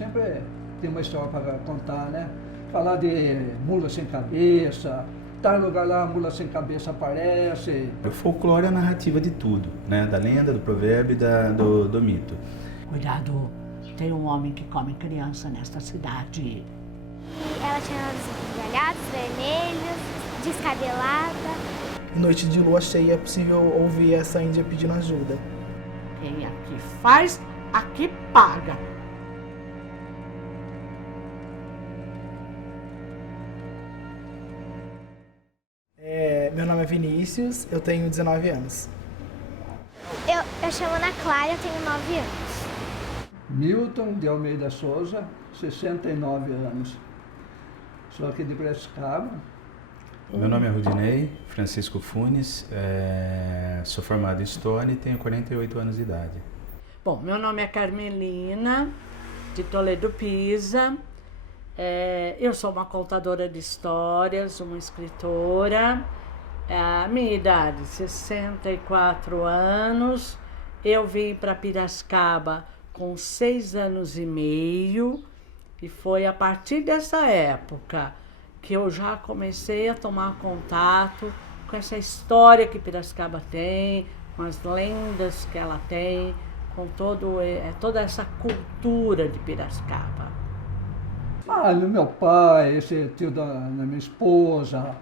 sempre tem uma história para contar, né? Falar de mula sem cabeça, tal lugar lá a mula sem cabeça aparece. O folclore é a narrativa de tudo, né? Da lenda, do provérbio e do mito. Cuidado, tem um homem que come criança nesta cidade. Ela tinha olhos esbugalhados, vermelhos, descabelada. Em noite de lua cheia é possível ouvir essa índia pedindo ajuda. Quem aqui faz, aqui paga. Meu nome é Vinícius, eu tenho 19 anos. Eu chamo Ana Clara, eu tenho 9 anos. Milton de Almeida Souza, 69 anos. Sou aqui de Piracicaba. Meu nome é Rudinei Francisco Funes, sou formado em História e tenho 48 anos de idade. Bom, meu nome é Carmelina, de Toledo Pisa. Eu sou uma contadora de histórias, uma escritora. A minha idade, 64 anos. Eu vim para Piracicaba com 6 anos e meio e foi a partir dessa época que eu já comecei a tomar contato com essa história que Piracicaba tem, com as lendas que ela tem, com toda essa cultura de Piracicaba. Meu pai, esse tio da minha esposa,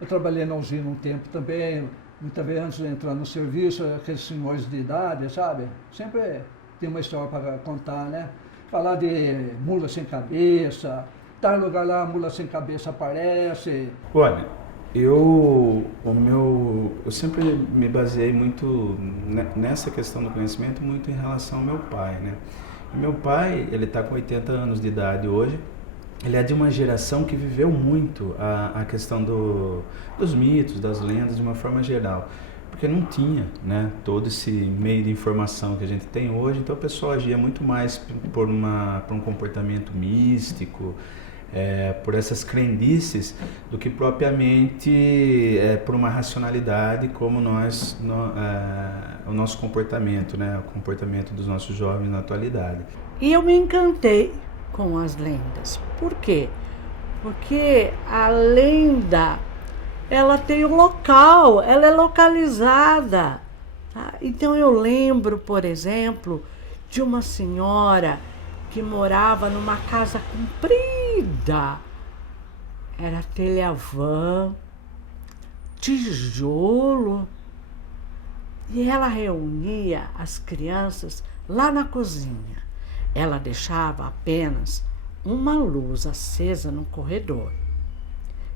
eu trabalhei na usina um tempo também, muitas vezes antes de entrar no serviço, aqueles senhores de idade, sabe? Sempre tem uma história para contar, né? Falar de mula sem cabeça, tal lugar lá a mula sem cabeça aparece. Olha, eu sempre me baseei muito nessa questão do conhecimento, muito em relação ao meu pai, né? Meu pai, ele está com 80 anos de idade hoje. Ele é de uma geração que viveu muito a questão dos mitos, das lendas, de uma forma geral. Porque não tinha, né, todo esse meio de informação que a gente tem hoje, então o pessoal agia muito mais por um comportamento místico, por essas crendices, do que propriamente por uma racionalidade como o nosso comportamento, né, o comportamento dos nossos jovens na atualidade. E eu me encantei com as lendas. Por quê? Porque a lenda, ela tem um local, ela é localizada. Tá? Então eu lembro, por exemplo, de uma senhora que morava numa casa comprida. Era telha-vã, tijolo. E ela reunia as crianças lá na cozinha. Ela deixava apenas uma luz acesa no corredor.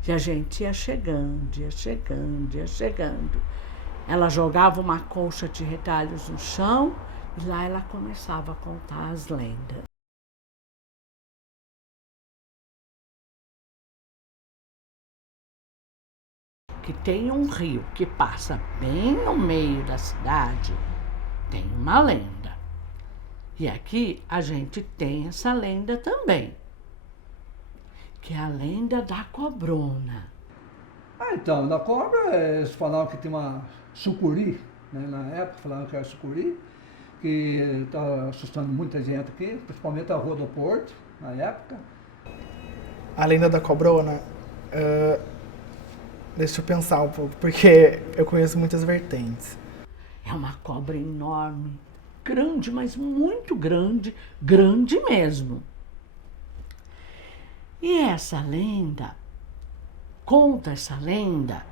E a gente ia chegando, ia chegando, ia chegando. Ela jogava uma colcha de retalhos no chão e lá ela começava a contar as lendas. Que tem um rio que passa bem no meio da cidade, tem uma lenda. E aqui a gente tem essa lenda também, que é a lenda da cobrona. Então, na cobra, eles falavam que tem uma sucuri, né? Na época falavam que era sucuri, que está assustando muita gente aqui, principalmente a Rua do Porto, na época. A lenda da cobrona, deixa eu pensar um pouco, porque eu conheço muitas vertentes. É uma cobra enorme, grande, mas muito grande, grande mesmo. E essa lenda, conta essa lenda,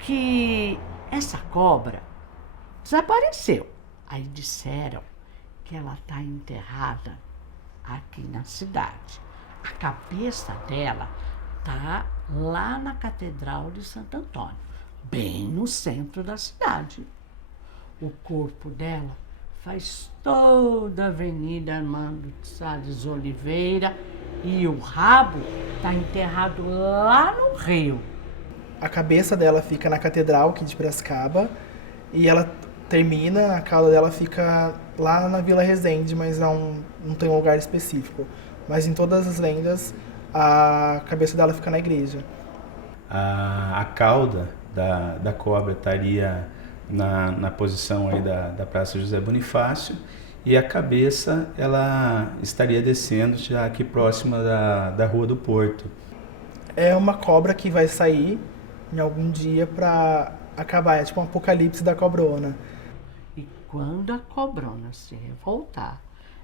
que essa cobra desapareceu. Aí disseram que ela está enterrada aqui na cidade. A cabeça dela está lá na Catedral de Santo Antônio, bem no centro da cidade. O corpo dela faz toda a Avenida Armando de Salles Oliveira e o rabo está enterrado lá no Rio. A cabeça dela fica na Catedral aqui de Piracicaba e ela termina, a cauda dela fica lá na Vila Resende, mas não tem um lugar específico. Mas em todas as lendas, a cabeça dela fica na igreja. A cauda da cobra estaria na posição aí da Praça José Bonifácio e a cabeça ela estaria descendo já aqui próxima da Rua do Porto. É uma cobra que vai sair em algum dia pra acabar, é tipo um apocalipse da cobrona. E quando a cobrona se revoltar,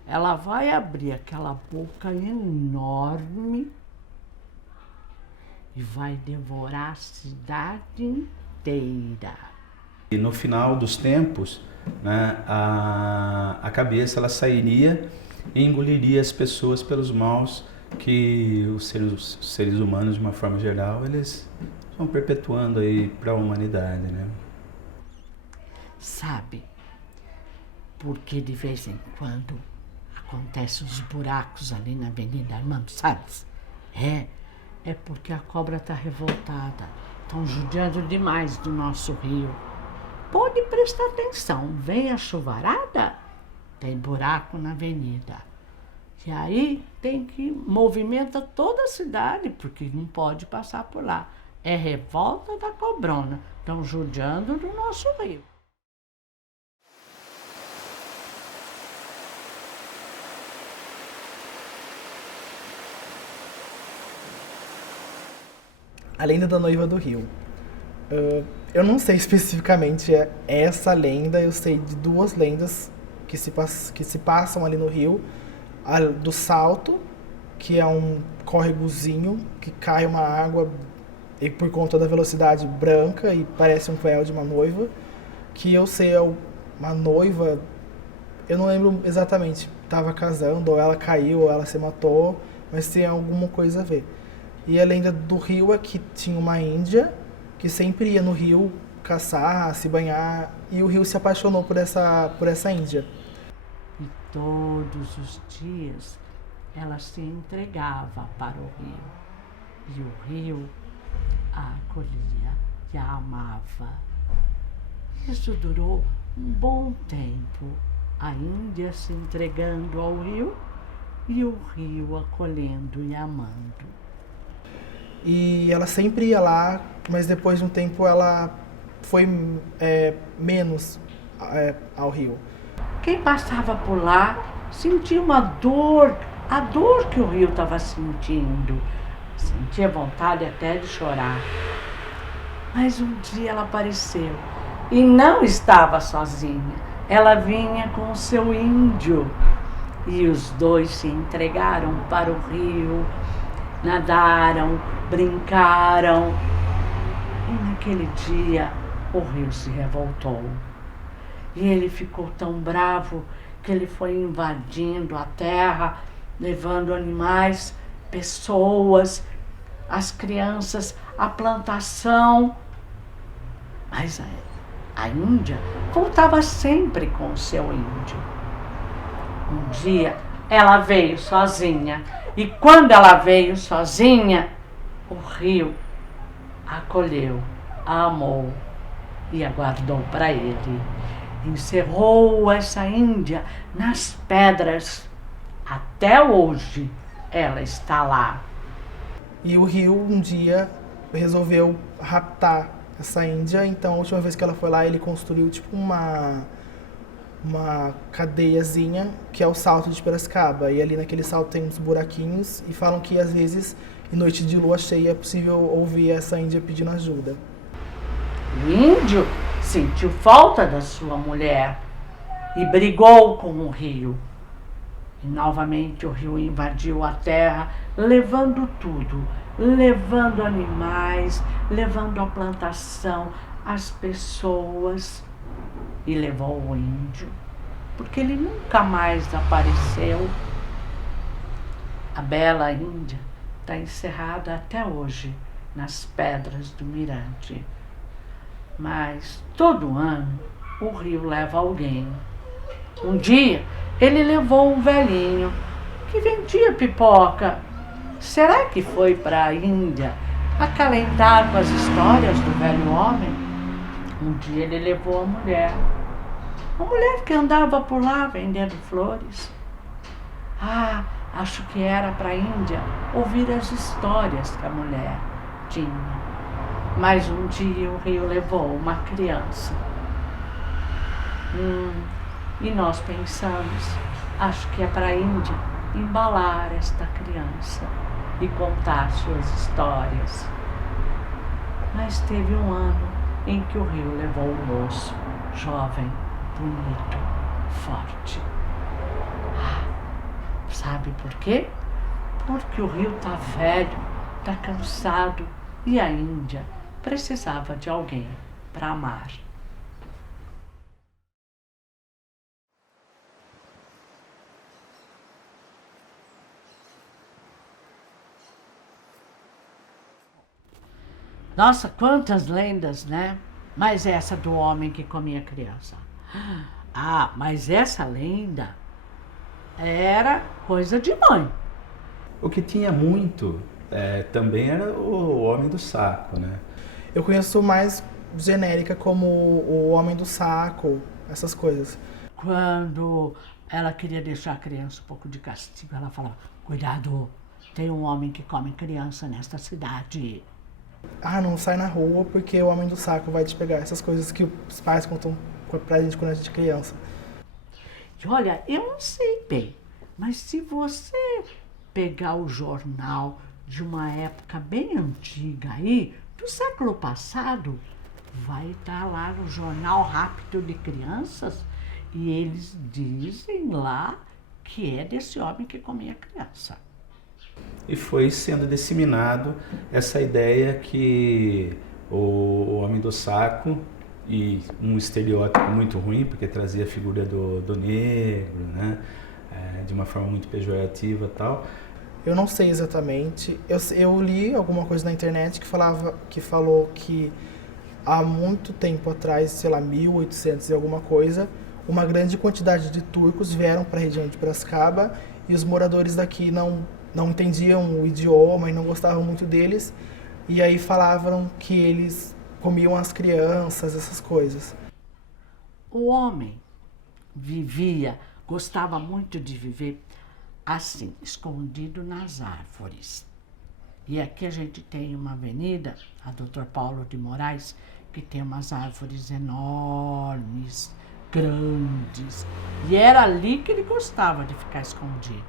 ela vai abrir aquela boca enorme e vai devorar a cidade inteira. E no final dos tempos, né, a cabeça ela sairia e engoliria as pessoas pelos maus que os seres humanos, de uma forma geral, eles vão perpetuando aí para a humanidade, né? Sabe, porque de vez em quando acontecem uns buracos ali na Avenida Armando Salles? É porque a cobra está revoltada. Estão judiando demais do nosso rio. Pode prestar atenção, vem a chuvarada, tem buraco na avenida. E aí tem que movimenta toda a cidade, porque não pode passar por lá. É revolta da cobrona. Estão judiando do nosso rio. A lenda da noiva do rio. Eu não sei especificamente essa lenda, eu sei de duas lendas que se passam ali no rio. A do Salto, que é um córregozinho que cai uma água e por conta da velocidade branca e parece um véu de uma noiva. Que eu sei é uma noiva, eu não lembro exatamente, estava casando, ou ela caiu, ou ela se matou, mas tem alguma coisa a ver. E a lenda do rio é que tinha uma índia que sempre ia no rio caçar, se banhar, e o rio se apaixonou por essa índia. E todos os dias ela se entregava para o rio. E o rio a acolhia e a amava. Isso durou um bom tempo. A Índia se entregando ao rio e o rio acolhendo e amando. E ela sempre ia lá, mas depois de um tempo ela foi menos ao rio. Quem passava por lá sentia uma dor, a dor que o rio estava sentindo. Sentia vontade até de chorar. Mas um dia ela apareceu e não estava sozinha. Ela vinha com o seu índio e os dois se entregaram para o rio, nadaram, brincaram. E naquele dia o rio se revoltou. E ele ficou tão bravo que ele foi invadindo a terra, levando animais, pessoas, as crianças, a plantação. Mas a Índia voltava sempre com o seu índio. Um dia ela veio sozinha. E quando ela veio sozinha, o rio a acolheu, a amou e a guardou para ele. Encerrou essa Índia nas pedras. Até hoje ela está lá. E o rio um dia resolveu raptar essa índia, então a última vez que ela foi lá ele construiu tipo uma cadeiazinha que é o Salto de Piracicaba. E ali naquele salto tem uns buraquinhos e falam que às vezes em noite de lua cheia é possível ouvir essa índia pedindo ajuda. O índio sentiu falta da sua mulher e brigou com o rio. E novamente o rio invadiu a terra, levando tudo, levando animais, levando a plantação, as pessoas, e levou o índio, porque ele nunca mais apareceu. A bela Índia está encerrada até hoje nas pedras do mirante. Mas todo ano o rio leva alguém. Um dia ele levou um velhinho que vendia pipoca. Será que foi para a Índia acalentar com as histórias do velho homem? Um dia ele levou a mulher. Uma mulher que andava por lá vendendo flores. Acho que era para a Índia ouvir as histórias que a mulher tinha. Mas um dia o rio levou uma criança. E nós pensamos, acho que é para a Índia embalar esta criança e contar suas histórias. Mas teve um ano em que o rio levou um moço, jovem, bonito, forte. Sabe por quê? Porque o rio está velho, está cansado e a Índia precisava de alguém para amar. Nossa, quantas lendas, né? Mas essa do homem que comia criança. Ah, mas essa lenda era coisa de mãe. O que tinha muito também era o Homem do Saco, né? Eu conheço mais genérica como o Homem do Saco, essas coisas. Quando ela queria deixar a criança um pouco de castigo, ela falava, cuidado, tem um homem que come criança nesta cidade. Ah, não sai na rua porque o Homem do Saco vai te pegar. Essas coisas que os pais contam pra gente quando a gente é criança. E olha, eu não sei bem, mas se você pegar o jornal de uma época bem antiga aí, do século passado, vai estar lá no Jornal Rápido de Crianças e eles dizem lá que é desse homem que comia criança. E foi sendo disseminado essa ideia que o Homem do Saco, e um estereótipo muito ruim, porque trazia a figura do negro, né? De uma forma muito pejorativa e tal. Eu não sei exatamente. Eu li alguma coisa na internet que falou que há muito tempo atrás, sei lá, 1800 e alguma coisa, uma grande quantidade de turcos vieram para a região de Piracicaba e os moradores daqui não entendiam o idioma e não gostavam muito deles, e aí falavam que eles comiam as crianças, essas coisas. O homem gostava muito de viver assim, escondido nas árvores. E aqui a gente tem uma avenida, a Dr. Paulo de Moraes, que tem umas árvores enormes, grandes. E era ali que ele gostava de ficar escondido.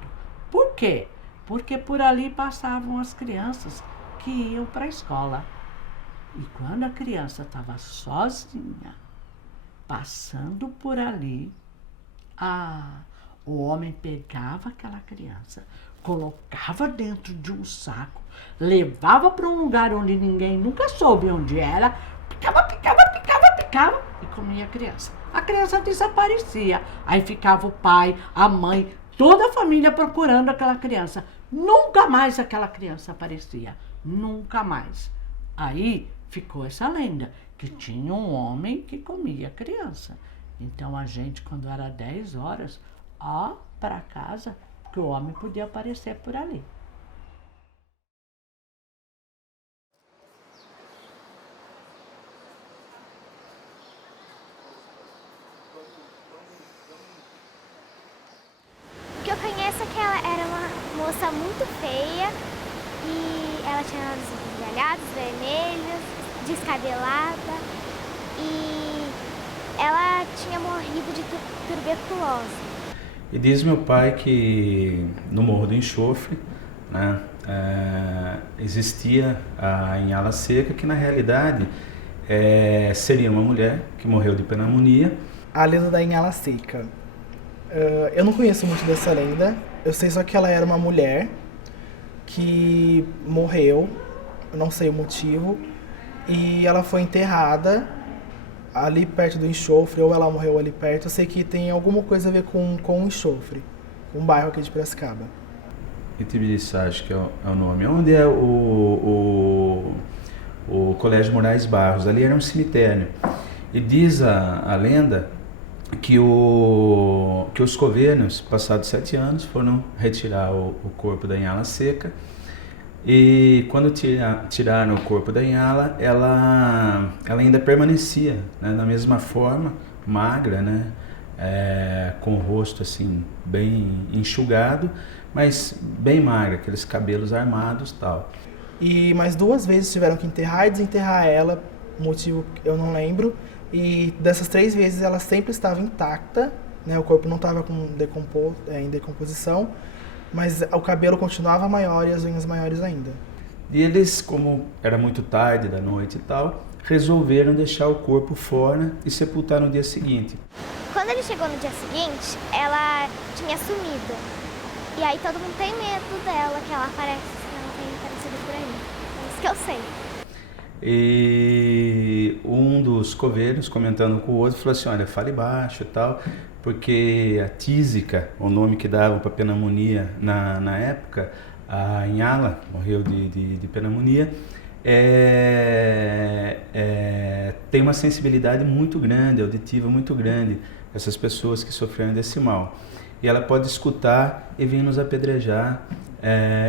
Por quê? Porque por ali passavam as crianças que iam para a escola. E quando a criança estava sozinha, passando por ali, o homem pegava aquela criança, colocava dentro de um saco, levava para um lugar onde ninguém nunca soube onde era, picava e comia a criança. A criança desaparecia. Aí ficava o pai, a mãe, toda a família procurando aquela criança. Nunca mais aquela criança aparecia. Nunca mais. Aí ficou essa lenda, que tinha um homem que comia criança. Então a gente, quando era 10 horas, para casa, que o homem podia aparecer por ali. O que eu conheço é que ela era uma moça muito feia e ela tinha olhos esbugalhados, vermelhos, descabelada e ela tinha morrido de tuberculose. E diz meu pai que no Morro do Enxofre, né, existia a Inhala Seca, que na realidade seria uma mulher que morreu de pneumonia. A lenda da Inhala Seca. Eu não conheço muito dessa lenda, eu sei só que ela era uma mulher que morreu, eu não sei o motivo, e ela foi enterrada ali perto do enxofre, ou ela morreu ali perto. Eu sei que tem alguma coisa a ver com o enxofre, um bairro aqui de Piracicaba. Itibiriçá, acho que é o nome. Onde é o Colégio Moraes Barros, ali era um cemitério. E diz a lenda que os coveiros, passados 7 anos, foram retirar o corpo da Inhala Seca. E quando tiraram o corpo da Inhala, ela ainda permanecia, né, da mesma forma, magra, né, com o rosto assim, bem enxugado, mas bem magra, aqueles cabelos armados e tal. E mais 2 vezes tiveram que enterrar e desenterrar ela, motivo eu não lembro. E dessas 3 vezes ela sempre estava intacta né? O corpo não estava em decomposição, mas o cabelo continuava maior e as unhas maiores ainda. E eles, como era muito tarde da noite e tal, resolveram deixar o corpo fora e sepultar no dia seguinte. Quando ele chegou no dia seguinte, ela tinha sumido. E aí todo mundo tem medo dela, que ela tem aparecido por aí. É isso que eu sei. E um dos coveiros, comentando com o outro, falou assim, olha, fale baixo e tal, porque a tísica, o nome que davam para pneumonia na época, a Inhala morreu de pneumonia, tem uma sensibilidade muito grande, auditiva muito grande, essas pessoas que sofreram desse mal. E ela pode escutar e vir nos apedrejar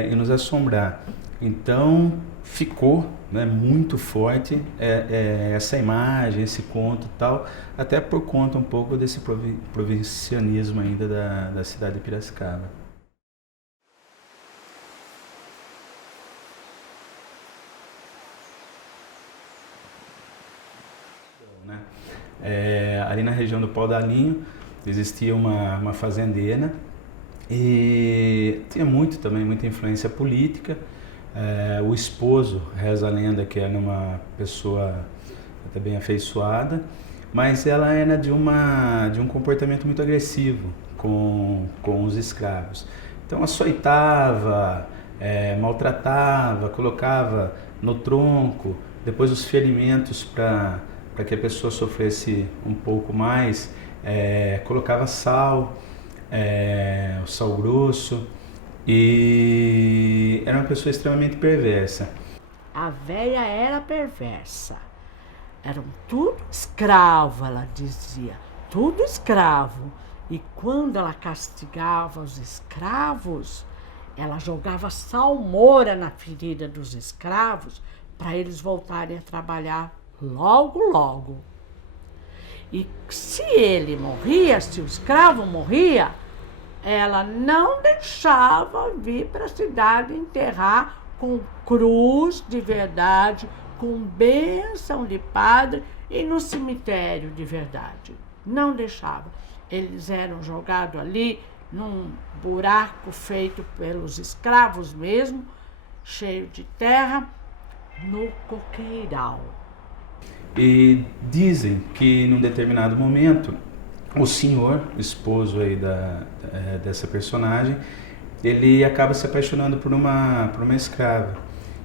e nos assombrar. Então ficou, né, muito forte essa imagem, esse conto e tal, até por conta um pouco desse provincianismo ainda da cidade de Piracicaba. Ali na região do Pau da Linho existia uma fazendeira e tinha muita influência política. O esposo, reza a lenda que era uma pessoa até bem afeiçoada, mas ela era de um comportamento muito agressivo com os escravos. Então açoitava, maltratava, colocava no tronco, depois os ferimentos para que a pessoa sofresse um pouco mais, colocava sal, o sal grosso, e era uma pessoa extremamente perversa. A véia era perversa. Eram tudo escravo, ela dizia, tudo escravo. E quando ela castigava os escravos, ela jogava salmoura na ferida dos escravos para eles voltarem a trabalhar logo, logo. E se ele morria, se o escravo morria, ela não deixava vir para a cidade enterrar com cruz de verdade, com bênção de padre e no cemitério de verdade. Não deixava. Eles eram jogados ali num buraco feito pelos escravos mesmo, cheio de terra, no coqueiral. E dizem que num determinado momento o senhor, esposo aí dessa personagem, ele acaba se apaixonando por uma escrava.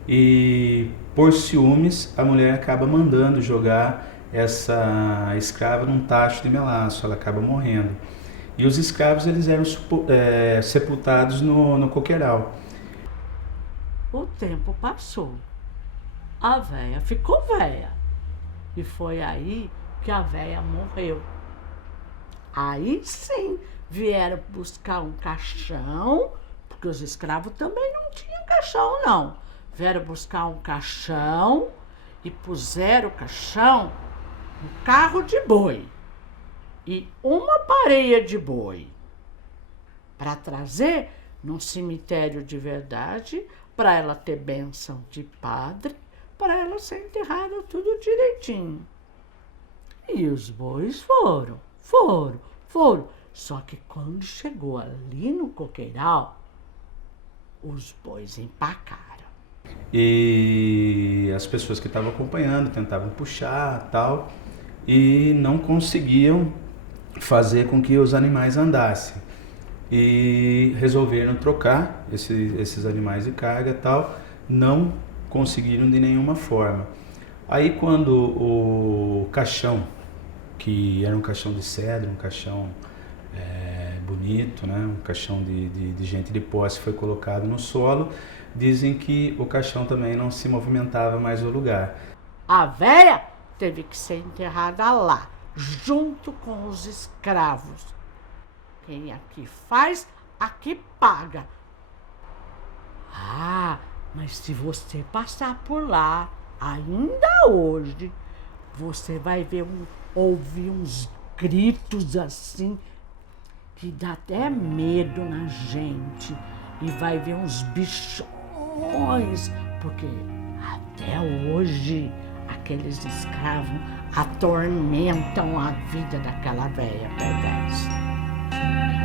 E por ciúmes, a mulher acaba mandando jogar essa escrava num tacho de melaço, ela acaba morrendo. E os escravos eles eram sepultados no coqueiral. O tempo passou. A véia ficou véia. E foi aí que a véia morreu. Aí sim, vieram buscar um caixão, porque os escravos também não tinham caixão, não. Vieram buscar um caixão e puseram o caixão no carro de boi e uma pareia de boi para trazer num cemitério de verdade, para ela ter bênção de padre, para ela ser enterrada tudo direitinho. E os bois foram. Só que quando chegou ali no coqueiral, os bois empacaram. E as pessoas que estavam acompanhando tentavam puxar tal, e não conseguiam fazer com que os animais andassem. E resolveram trocar esses animais de carga tal, não conseguiram de nenhuma forma. Aí quando o caixão, que era um caixão de cedro, um caixão bonito, né? Um caixão de gente de posse, foi colocado no solo, dizem que o caixão também não se movimentava mais no lugar. A véia teve que ser enterrada lá, junto com os escravos. Quem aqui faz, aqui paga. Ah, mas se você passar por lá, ainda hoje, você vai ouvir uns gritos assim, que dá até medo na gente. E vai ver uns bichões, porque até hoje aqueles escravos atormentam a vida daquela véia perversa. Música